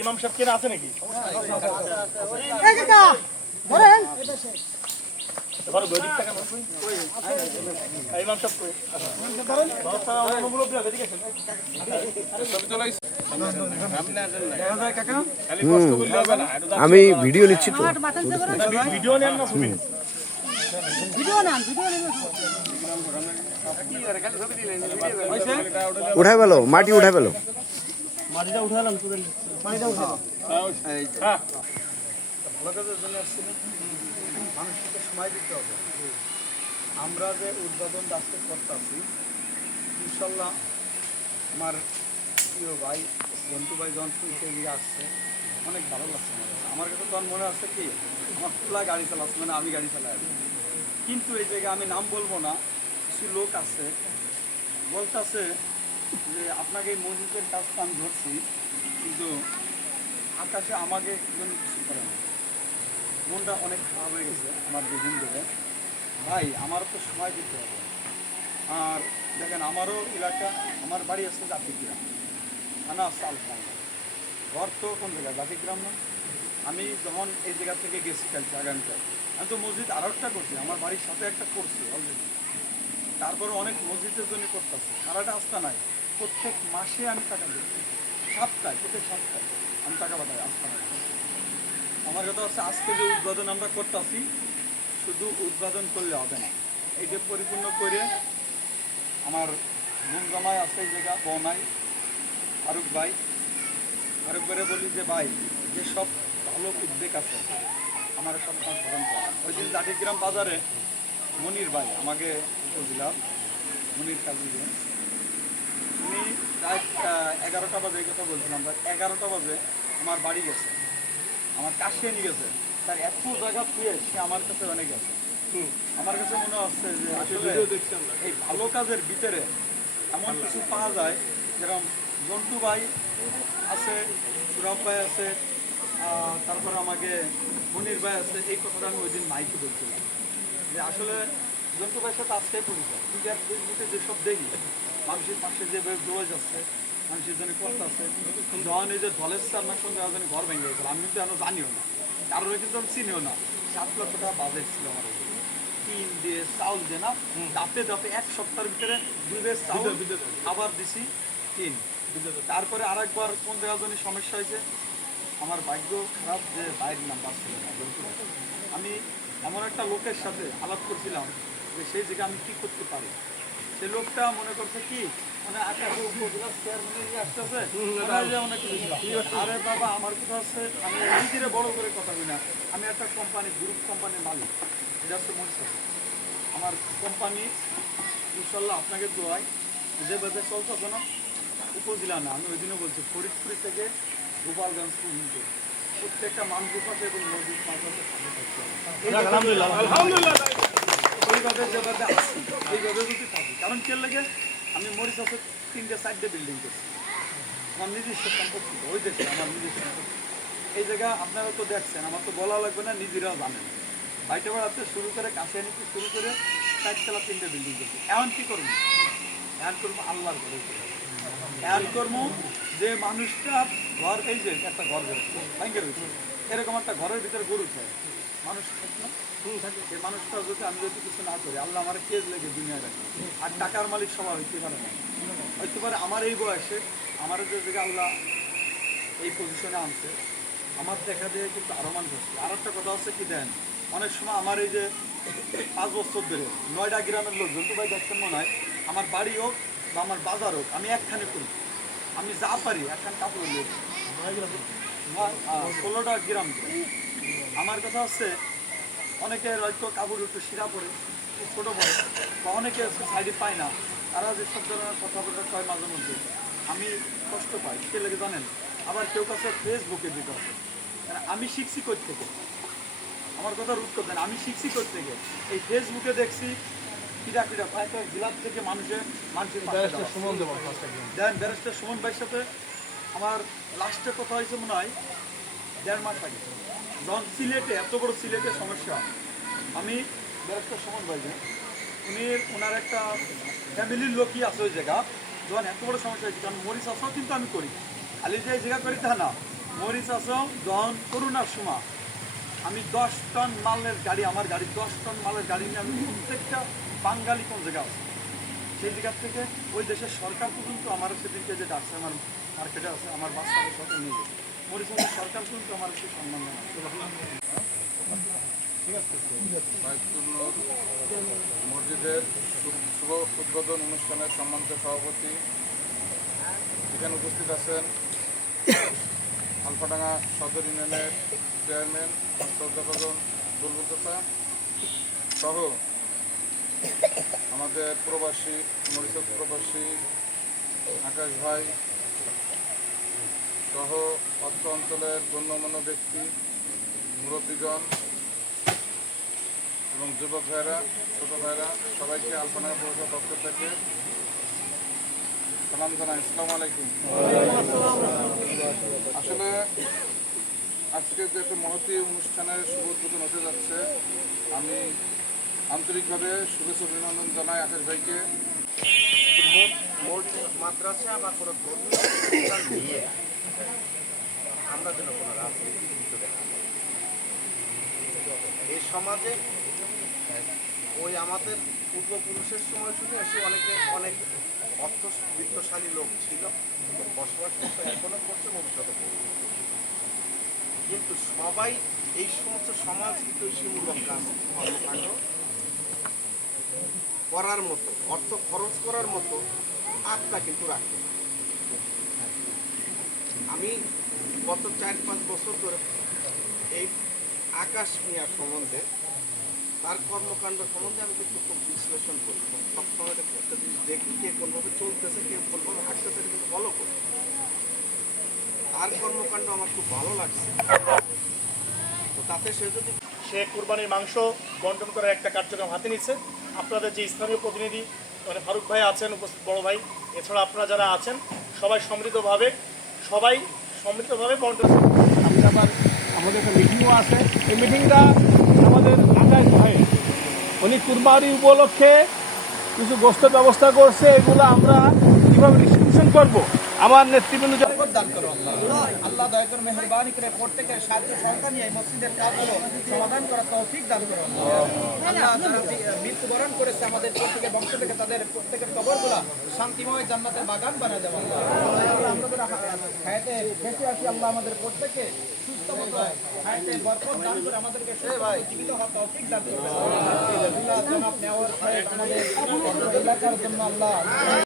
ইমাম সাহেব কেন আছে নাকি ইমাম সাহেব। আমি ভিডিও নিচ্ছি তো ভিডিও নেন না? উঠাই পেল মাটি উঠাই পেল সময় দিতে হবে আমরা যে উদ্বোধন আজকে করতেছি ইনশাল্লাহ আমার প্রিয় ভাই জন্টু ভাই জন্টু এগিয়ে আসছে অনেক ভালো লাগছে আমার কাছে। আমার কাছে তখন মনে হচ্ছে কি আমার খোলা গাড়ি চালাচ্ছে মানে আমি গাড়ি চালাই কিন্তু এই জায়গায় আমি নাম বলব না, কিছু লোক আছে। বলতেছে যে, আপনাকে এই মসজিদের কাজটা আমি ধরছি, কিন্তু আকাশে আমাকে একজন কিছু করে না। মনটা অনেক খারাপ হয়ে গেছে আমার দুদিন ধরে। ভাই, আমারও তো সময় দিতে হবে। আর দেখেন, আমারও এলাকা, আমার বাড়ি আছে জাতিগ্রাম। থানা আলফাঙ্গা ঘর তো কোন জায়গায়? জাতিগ্রাম না? আমি যখন এই জায়গা থেকে গেছি কালকে আগামীকাল আমি তো মসজিদ আরও একটা করছি, আমার বাড়ির সাথে একটা করছি অলরেডি তারপরে অনেক মসজিদের জন্য করতেছি সারাটা আস্থা নাই। প্রত্যেক মাসে আমি টাকা দিচ্ছি সপ্তাহে, প্রত্যেক সপ্তাহে আমি টাকা পাঠাই আস্থা নাই। আমার কথা হচ্ছে, আজকে যে উদ্বোধন আমরা করতেছি, শুধু উদ্বোধন করলে হবে না। এইটা পরিপূর্ণ করে আমার জামাই আছে এই জায়গা বনাই ফারুক ভাই। ফারুক বলি যে, ভাই, যে সব ভালো উদ্যোগ আছে। আমার সব স্মরণ করা ওই দিন জাটিগ্রাম বাজারে মনির ভাই আমাকে উপজেলার মনির কাজী উনি প্রায় এগারোটা বাজে এই কথা বলছিলাম প্রায় এগারোটা বাজে আমার বাড়ি গেছে। আমার কাশিয়ে নিয়ে গেছে। তার এত জায়গা পেয়ে সে আমার কাছে অনেক গেছে আমার কাছে মনে হচ্ছে যে আসলে এই ভালো কাজের ভিতরে এমন কিছু পাওয়া যায় যেরকম জন্টু ভাই আছে সুরভ ভাই আছে তারপরে আমাকে মনির ভাই আছে এই কথাটা আমি ওই দিন মাইকে বলছিলাম। যে আসলে জন্টু ভাইয়ের সাথে আজকে পরিচয়। এক ফেসবুকে যেসব দেখি মানুষের পাশে যে দৌড়ে যাচ্ছে মানুষের জন্য করতেছে যখন এই যে স্যার না সঙ্গে একজন ঘর ভেঙে গেছিল আমি কিন্তু এখনও জানিও না। কারোর কিন্তু আমি চিনিও না। সাত লক্ষ টাকা বাজেট ছিল আমার। টিন দিয়ে চাউল দিয়ে না দাপে দাপে এক সপ্তাহের ভিতরে দুই বেশ চাউল আবার দিছি টিন তারপরে আরেকবার কোন জায়গা জানি সমস্যা হয়েছে। আমার ভাগ্য খারাপ যে বাইরের নাম্বার ছিল না আমি এমন একটা লোকের সাথে আলাপ করছিলাম যে সেই জায়গায় আমি কি করতে পারি? সে লোকটা মনে করছে কি মানে আসতেছে। মনে আরে বাবা, আমার কথা হচ্ছে, আমি নিজেরে বড় করে কথা বলি না। আমি একটা কোম্পানি গ্রুপ কোম্পানির মালিক। এটা হচ্ছে মরিশাস আমার কোম্পানি ইনশাল্লাহ আপনাকে দোয়াই যে বেঁধে চলতেছে না, উপজেলা না, আমি ওই দিনও বলছি, ফরিদপুর থেকে গোপালগঞ্জ পর্যন্ত প্রত্যেকটা মানুষের পাশে এবং নদীর পাশে এইভাবে যদি থাকি কারণ কে লেগে আমি মরিচ আছে তিনটে চারটে বিল্ডিং করছি। আমার নিজস্ব সম্পত্তি। ওই দেশে আমার নিজস্ব এই জায়গা আপনারা তো দেখছেন আমার তো বলা লাগবে না নিজেরাও জানেন বাইটে বেড়াতে শুরু করে কাছে নিতে শুরু করে চারতলা তিনটে বিল্ডিং করছি এমন কি করব এমন করব আল্লাহর ঘরে এমন করব? যে মানুষটা ঘর এই যে একটা ঘর ব্যাংকের ভিতরে এরকম একটা ঘরের ভিতরে গরু চায়। মানুষ থাকে সেই মানুষটা যদি আমি যদি কিছু না করি আল্লাহ আমার কেজ লেগে দুনিয়া রাখে। আর টাকার মালিক সবাই হইতে পারে না। হইতে পারে আমার এই বয়সে আমার যে জায়গায় আল্লাহ এই পজিশনে আনছে আমার দেখা দিয়ে কিন্তু আরও মানুষ আর একটা কথা হচ্ছে কি দেন অনেক সময় আমার এই যে পাঁচ বছর ধরে নয়ডা গ্রামের লোক জন্তু ভাই দেখছেন মনে হয় আমার বাড়ি হোক বা আমার বাজার হোক আমি একখানে করি। আমি যা পারি একখান কাপড় লোক ষোলোটা গ্রাম। আমার কথা হচ্ছে, অনেকে হয়তো কাপড় একটু শিরা পড়ে ছোটো পড়ে বা অনেকে সাইডে পায় না। তারা যেসব ধরনের কথাবার্তা কয় মাঝে মধ্যে, আমি কষ্ট পাই। কে লেগে জানেন? আবার কেউ কাছে ফেসবুকে দিতে হবে আমি শিখছি কই থেকে আমার কথা রুট করতেন, আমি শিখছি কই থেকে এই ফেসবুকে দেখছি কিরা কিরা কয়েকটা জেলার থেকে মানুষের মানুষের। দেন ব্যারিস্টার সুমন ভাইয়ের সাথে আমার লাস্টে কথা হয়েছে মনে হয় দেড় মাস আগে। যখন সিলেটে এত বড় সিলেটের সমস্যা আমি ব্যারিস্টার সুমন ভাই উনি ওনার একটা ফ্যামিলির লোকই আছে ওই জায়গা যখন এত বড় সমস্যা হয়েছে কারণ মরিচ আসাও কিন্তু আমি করি। খালি যে জায়গা করি তা না। মরিচ আসাও যখন করোনার সময় আমি দশ টন মালের গাড়ি, আমার গাড়ি, দশ টন মালের গাড়ি নিয়ে আমি প্রত্যেকটা বাঙালি কোন জায়গা আছে? সেই জায়গার থেকে ওই দেশের সরকার পর্যন্ত আমার সেদিনকে যে ডাকছে, আমার মার্কেটে আছে, আমার বাচ্চাকে সরকার নিয়ে গেছে। মরিচালের সরকার পর্যন্ত আমার একটু সম্মান জানায়। মসজিদের শুভ উদ্বোধন অনুষ্ঠানের সম্মানিত সভাপতি। এখানে উপস্থিত আছেন আলফাডাঙ্গা সদর ইউনিয়নের চেয়ারম্যান বুলবুল চাচা সহ আমাদের প্রবাসী, মরিচক প্রবাসী আকাশ ভাই সহ অর্থ অঞ্চলের গণ্যমান্য ব্যক্তি, মুরব্বীগণ এবং যুবক ভাইরা ছোট ভাইরা সবাইকে আলপনা পৌরসভা পক্ষ থেকে সালাম জানাই, আসসালামু আলাইকুম। আসলে আজকে যে একটা মহতী অনুষ্ঠানের শুভ উদ্বোধন হতে যাচ্ছে, আমি আন্তরিকভাবে শুভেচ্ছা অভিনন্দন জানাই আকাশ ভাইকে। মাদ্রাসা বা কোনো আমরা এই সমাজে, ওই আমাদের পূর্বপুরুষের সময় শুনে এসে অনেকে, অনেক অর্থ বিত্তশালী লোক ছিল বসবাস করতে এখনও করছে ভবিষ্যতে। কিন্তু সবাই এই সমস্ত সমাজ হিতৈষীমূলক কাজ কর্মকাণ্ড করার মতো, অর্থ খরচ করার মতো আত্মা কিন্তু রাখে না। আমি গত চার পাঁচ বছর ধরে এই আকাশ মিয়া সম্বন্ধে তার কর্মকাণ্ড সম্বন্ধে আমি কিন্তু খুব বিশ্লেষণ করি। সবসময় একটা জিনিস দেখি কে কোনভাবে চলতেছে কে কোনভাবে হাঁটতেছে কিন্তু ফলো করি। তার কর্মকাণ্ড আমার খুব ভালো লাগছে। তো তাতে সে যদি সে কোরবানির মাংস বন্টন করার একটা কার্যক্রম হাতে নিচ্ছে। আপনাদের যে স্থানীয় প্রতিনিধি মানে ফারুক ভাই আছেন উপস্থিত বড় ভাই এছাড়া আপনারা যারা আছেন সবাই সমৃদ্ধভাবে সবাই সমৃদ্ধভাবে বন্টন আপনি আবার আমাদের একটা মিটিংও আছে। এই মিটিংটা আমাদের আকাশ ভাই উনি কুরবানি উপলক্ষে কিছু গোষ্ঠের ব্যবস্থা করছে, এগুলো আমরা কীভাবে ডিস্ট্রিবিউশন করব? আমার নেতৃবৃন্দ দান করো আল্লাহ। করে প্রত্যেকের নিয়ে মৃত্যুবরণ করেছে আমাদের প্রত্যেকের বংশ থেকে তাদের প্রত্যেকের কবরগুলা শান্তিময় জান্নাতের বাগান বানিয়ে দেওয়া। হায়াতে বেঁচে আমাদের প্রত্যেকে সুস্থ মতো হায়াতে বরকত দান আমাদেরকে জীবিত হওয়ার তৌফিক দান করবে আল্লাহ, জনাব নেওয়ার আমাদের এলাকার জন্য আল্লাহ।